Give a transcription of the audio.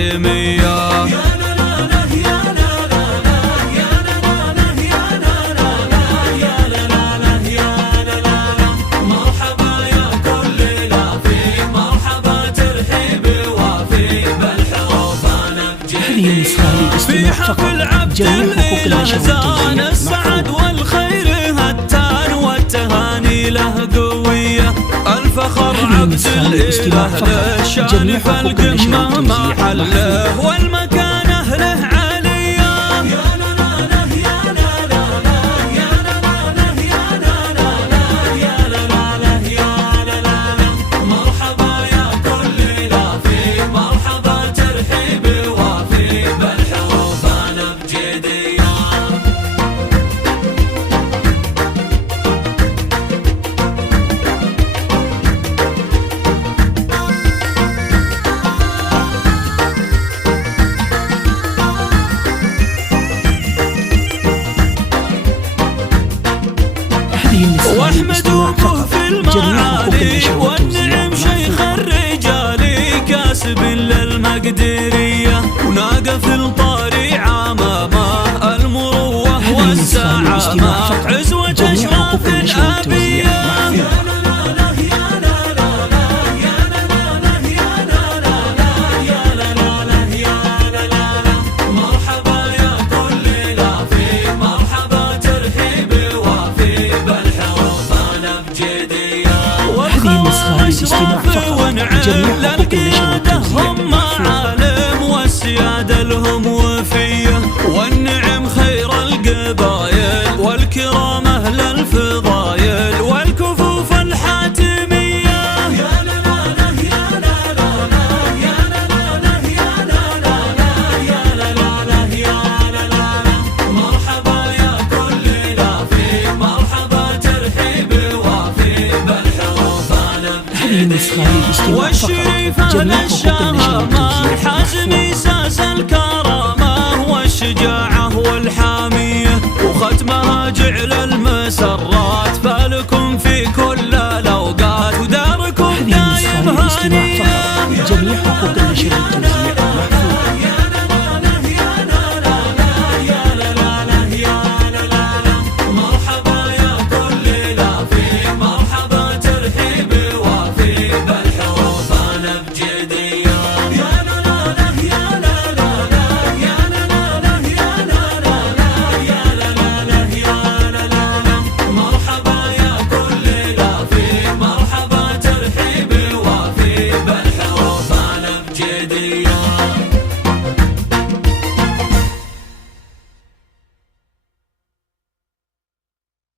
الحاتمية. في حفل عبد الإله زان السعد والخير هتان والتهاني له قوية. الفخر عبد الإله له شان فالقمة ما حله والمكانة له عالية. مرحبا يا كل لافي مرحبا ترحيب وافي بالحروف الأبجدية. واحمد ابوه في المعالي والنعم شيخ الرجال كاسب للمقدرية وناقف الطاري عمامه المروة والسعامة عزوة اشراف الابية. أشراف ونعم للقيادة هم عالم والسيادة لهم وفية والنعم خير القبايل والكرامة للفضايل والكفوف الحاتمية. مرحبا يا كل لافي مرحبا ترحيب وافي بالحروف والشريفة للشهامة حازمي ساس الكرامة والشجاعة والحامية وختمها جعل المسرات فلكم في كل